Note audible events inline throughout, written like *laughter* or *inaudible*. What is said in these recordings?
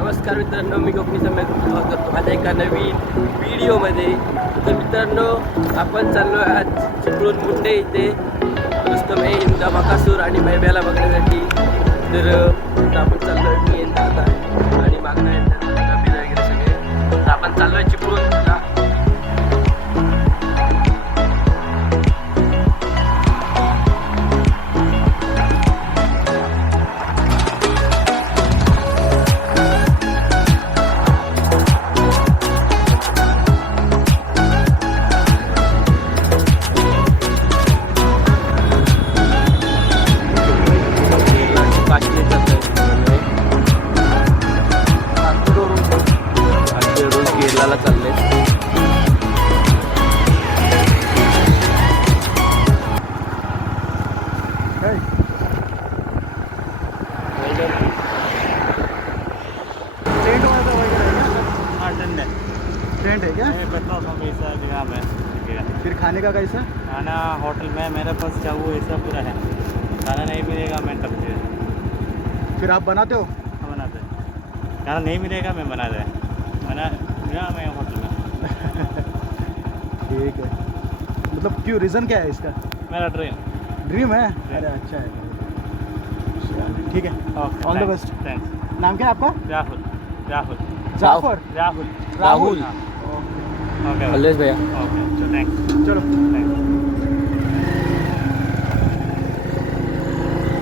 नमस्कार मित्रांनो मी गोपनी समय स्वागत करतो. माझ्या एका नवीन व्हिडिओमध्ये. तर मित्रांनो आपण चाललो आहे आज चिपळूण मुंडे इथे. रुस्तम हे इंदा मकासूर आणि मैब्याला बघण्यासाठी. तर आपण चाललो क्या? फिर खाने का कैसा? खाना होटल में मेरे पास चाहू ऐसा पूरा है। खाना नहीं मिलेगा मैं तब फिर फिर आप बनाते हो? हम बनाते हैं। खाना नहीं मिलेगा मैं बना दे। बना मिला मैं होटल में। *laughs* ठीक है। मतलब क्यों रीज़न क्या है इसका? मेरा ड्रीम ड्रीम है? अरे अच्छा है। ठीक है। All the best. थैंक्स नाम क्या है आपका? राहुल राहुल। जाफ़र। राहुल। राहुल। हाँ, ओके कल्लेश भैया ओके तो थैंक्स चलो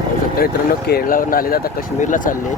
पाहू शकता मित्रांनो केरळावरून आले आता काश्मीरला चालले.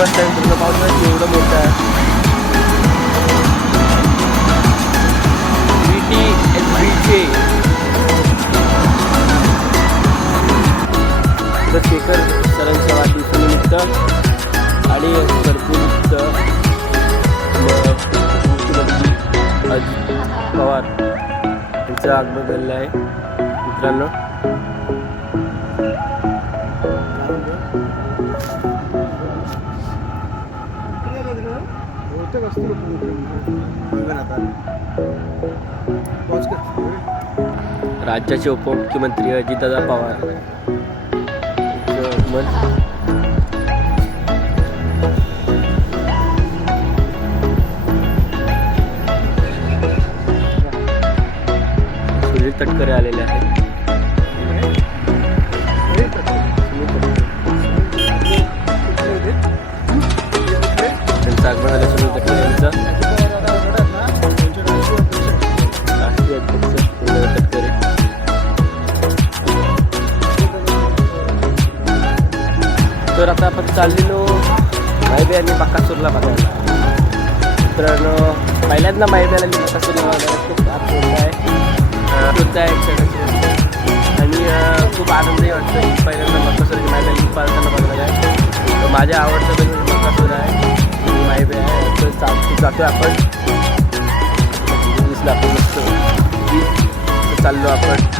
बस स्टँड तुमचं पाऊस एवढं मोठं आहे. बी टी एस बी जे तर शेखर सरांच्या वाढदिवसानिमित्त आणि घरकुलनिमित्त मुख्यमंत्री अजित पवार यांचं आगमन झालेलं आहे. मित्रांनो. पहुंच कर राज्याचे उपमुख्यमंत्री अजितदादा पवार. सुनील तटकरे आलेले आहेत. आणि बघायला. मित्रांनो पहिल्यांदा मायब्याला मी कसं बघायला खूप आनंद आहे. अं, आणि खूप आनंदही वाटतो की पहिल्यांदा बाकासूरची मायब्याला पाळताना बघायला आहे. तर माझ्या आवडतं बैल म्हणजे आहे. माहिती आहे. तर चा- जातोय आपण. दिसलं आपण मस्त. चाललो आपण.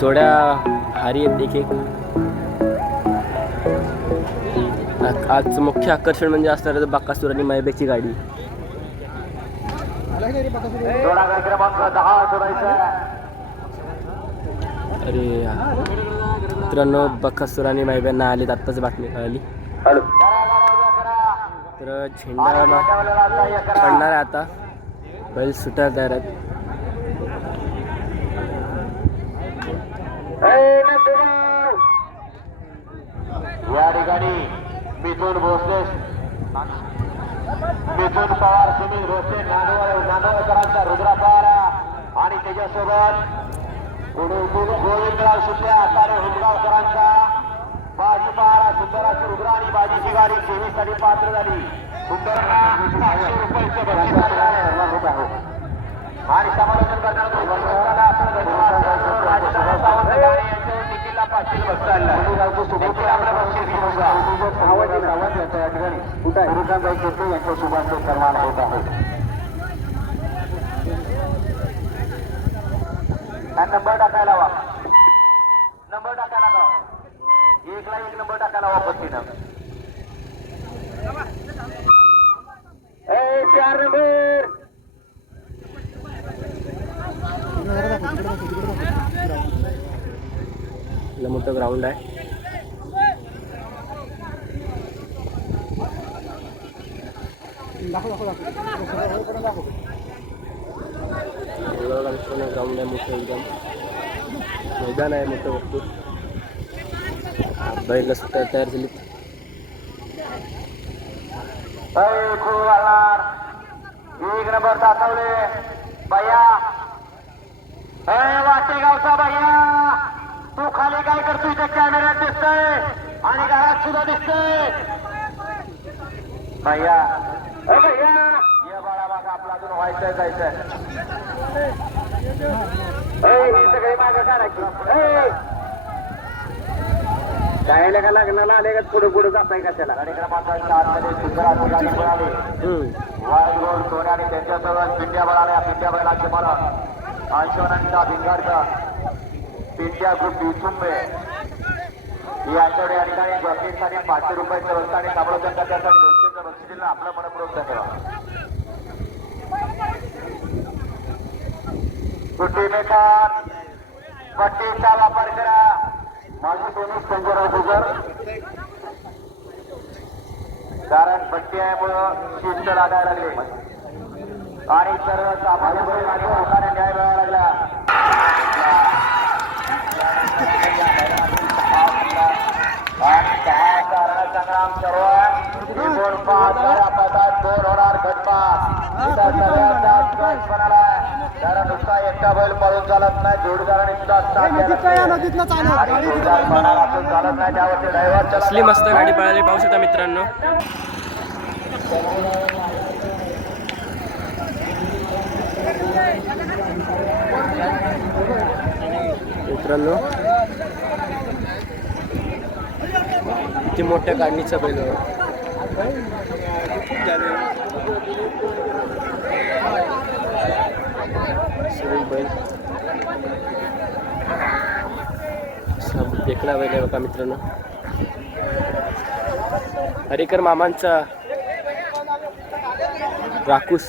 जोड्या भारी आहेत एक एक आजचं मुख्य आकर्षण म्हणजे असणार आहे बाकासूर आणि मायबेची गाडी. अरे मित्रांनो बकासूर आणि मायब्यांना आलेत आत्ताच बातमी कळाली. तर झेंडा पडणार आहे आता. बैल सुटायला तयार आहेत. त्याच्यासोबत गुरु- गोविंदराव सुद्धा तारे हुंदगावकरांचा बाजी पहारा सुंदराची आणि बाजीची गाडी सेवेसाठी पात्र झाली. सुंदरला रुपयाचं बक्षीस आणि समालोचन करताना आपण निखिलला पाचशे आपलं बक्षीस घेऊन जा. या ठिकाणी गुरुकांतबाई शेट्टे यांच्या शुभांचे सन्मान होत आहे नंबर टाकायला वा नंबर टाकायला का एकला एक नंबर टाकायला वा पत्तीनं ए चार नंबर. मोठं ग्राउंड आहे. ग्राउंड आहे मोठं एकदम. मैदान आहे मोठं भरपूर. बैल सुद्धा तयार झाली अरे एक नंबर दाखवले भैया. वाटेगावचा भैया. तू खाली काय करतोय? त्या कॅमेऱ्यात दिसतंय. आणि घरात सुद्धा दिसतंय. भैया. भैया. ये बाळा बघा आपला अजून व्हायचंय जायचंय. जायला का. लग्नाला आले का पुढे पुढे जाताय का त्याला? गाडी क्रमांक आतमध्ये सुंदराची गाडी पळाली हम्म. वायगोल सोन्या आणि त्यांच्यासोबत पिंड्या बळाल्या पिंड्या बैलाचे मला अंशवनंदा भिंगारचा पिंड्या ही आठवडे जॉकीसाठी पाचशे रुपयाचं व्यवस्था आणि दोनशेचं बक्षीस दिलं. आपलं मनपूर्वक धन्यवाद. सुट्टी पट्टीचा वापर करा. माझी दोन्ही संजय गुजर. कारण पट्टी आहे मुळे शिस्त लागायला लागले. आणि सर्व सामान्य लोकांना न्याय मिळायला लागला. संग्राम सर्व दोन पाच पदात दोन होणार घटपास कारण नुसता एकटा बैल पळून चालत नाही जोडीदाराने सुद्धा चालत नाही त्यावरती ड्रायव्हर असली मस्त गाडी पळाली पाहू शकता मित्रांनो. मित्रांनो किती मोठ्या गाडीचा बैल आहे. सगळी बैल. सब बैल आहे बघा मित्रांनो. हरेकर मामांचा राकूस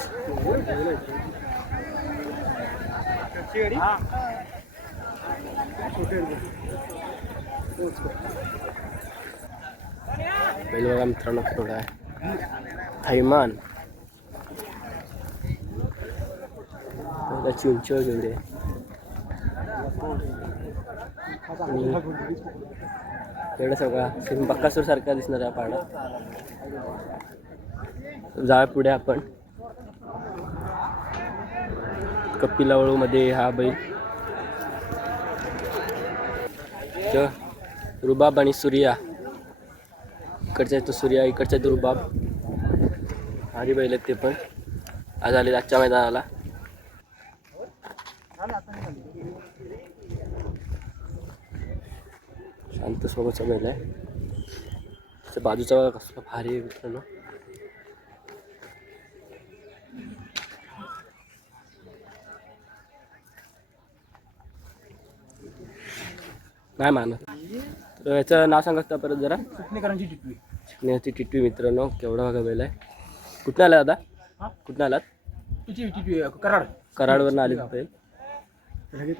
बैल बघा मित्रांनो थोडा आहे. थैमान. त्याची उंचीवर जेवढी. आहे सगळा. सेम बक्कासूर सारखा दिसणार आहे पाडा. जाळ पुढे आपण. कपिलावळूमध्ये हा बैल. रुबाब आणि सूर्या. इकडचा येतो तो सूर्या इकडचा येतो तो रुबाब. हरी बैल आहेत ते पण. आज आले आजच्या मैदानाला. शांत स्वभावाचा बैल आहे. त्याच्या बाजूचा कसला भारी आहे मित्रांनो. नाही मानत? तर याचं नाव सांगा परत जरा? सुटणेकरांची टिटवी स्नेहाची टिटवी मित्रांनो केवढा बघा बैल आहे. कुठं आला दादा? कुठं आलात? तुझी टिटवी कराड. कराडवरनं आले बैल ते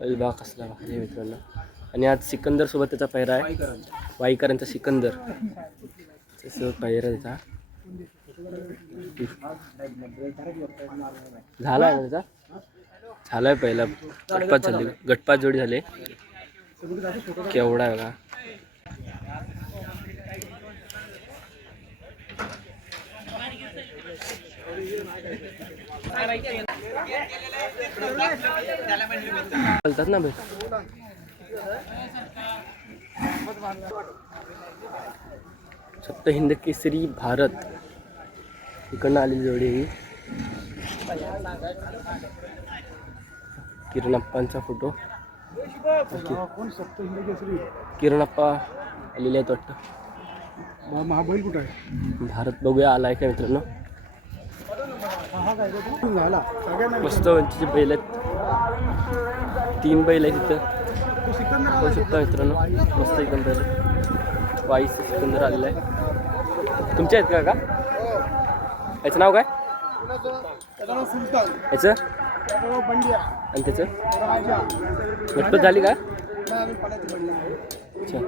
बैल बघा कसला आहे मित्रांनो. आणि आज सिकंदर सोबत त्याचा पहिरा आहे. वाईकरांचा सिकंदर. पहिरा त्याचा. झाला आहे त्याचा? झालाय पहिला. गटपात झाली. गटपात जोडी झाले. केवढा आहे बघा चालतात ना भाई सप्त हिंद केसरी भारत इकडनं आलेली जोडी ही. किरणप्पांचा फोटो. किरणप्पा आलेले आहेत वाटतं. महा- महाबैल कुठं आहे? भारत बघूया आलाय का मित्रांनो? मस्त उंचीचे बैल आहेत. तीन बैल आहेत तिथं पाहू शकता मित्रांनो. मस्त एकदम पहिले वाईस सिकंदर आलेला आहे. तुमच्या आहेत का का याचं नाव काय? याचं? आणि त्याचं? घटपत झाली का? अच्छा.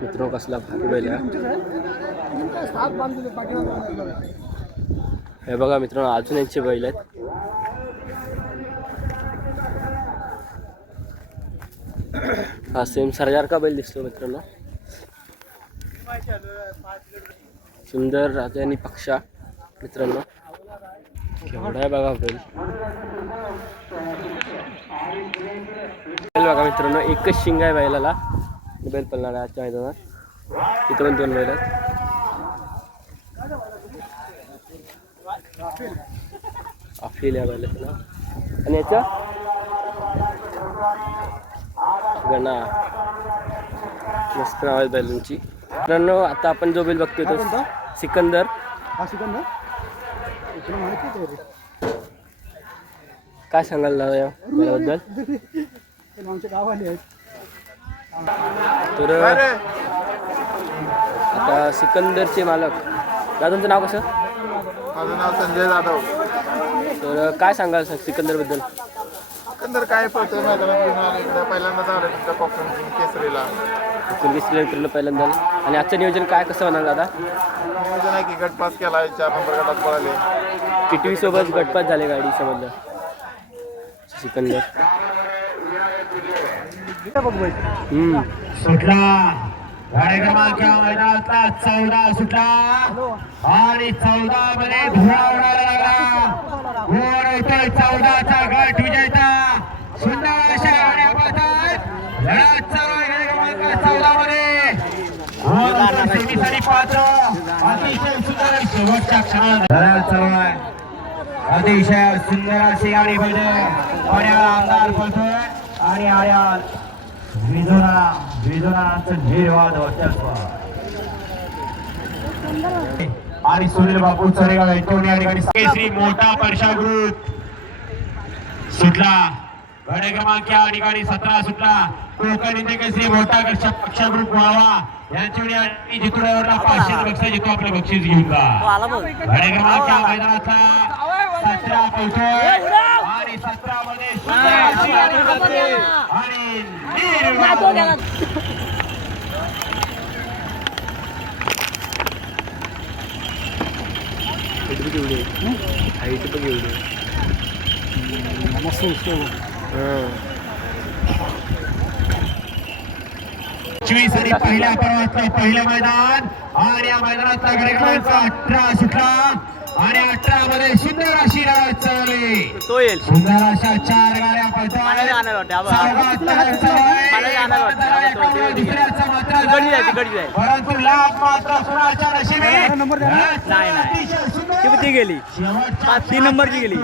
मित्रांनो कसला भारी बैल हे बघा मित्रांनो अजून यांचे बैल आहेत. हा सेम सरजार का बैल दिसतो मित्रांनो? सुंदर राजा आणि पक्षा मित्रांनो. केवढा आहे बघा बैल. बैल बघा मित्रांनो एकच शिंग आहे बैलाला. बैल पळणार आहे आजच्या मैदानात. तिथं पण दोन बैल आहेत. अफील या बैलाचं आणि याच्या गणा मस्त नाव आहे बैलांची मित्रांनो आता आपण जो बैल बघतोय हा तो? सिकंदर. हा सिकंदर? काय सांगाल या बैलाबद्दल? तर आता सिकंदरचे मालक. दादा तुमचं नाव कसं? माझं नाव संजय जाधव. तर काय सांगाल सर सिकंदरबद्दल? एकंदर काय पळतोय मैदानात घेऊन आले एकदा पहिल्यांदाच आलं तुमच्या कोकण केसरीला. पहिल्यांदा आणि आजचं नियोजन काय कसं होणार दादा? नियोजन आहे की गट पास केला चार नंबर गटात पळाले. टिटवी सोबत गटपात झाले गाडी समजलं सिकंदर. हम्म. सुटला. गाडी क्रमांक मैदानातला चौदा सुटला. आणि चौदा मध्ये उडायला लागला होतोय चौदाचा गट विजेता सुंदर अशा गाड्या पळतात लढा चालू आहे गाडी क्रमांक चौदा मध्ये वर पात्र अतिशय सुंदर शेवटच्या क्षणात लढा चालू आहे अतिशय सुंदर अशी गाडी पळते पड्याला आमदार पळतोय आणि आर्या विजोना विजोनाचं निर्वाद वर्चस्व. आणि सुनील बापू चरेगाव या ठिकाणी. केसरी मोठा परशा ग्रुप सुटला. गाडी क्रमांक या ठिकाणी सतरा सुटला कोकण इथे कसे मोठा कक्षा पक्ष ग्रुप व्हावा यांच्याकडे आणि जितुड्यावरला पाचशे बक्षीस जितो आपलं बक्षीस घेऊन का गाडी क्रमांक या मैदानाचा सतरा पोहोचतोय. आणि सतरा मध्ये. आणि निर्माण मस्त दिसतोय बघ. पंचवीस आणि पहिल्या पर्वातलं पहिलं मैदान. आणि या मैदानातला अठरा सुटला. आणि अठरा मध्ये सुंदर अशी लढत चालली. सुंदर अशा चार गाड्या. परंतु लाभ मात्र नशिबी. नाही, नाही. ती गेली? तीन नंबरची गेली.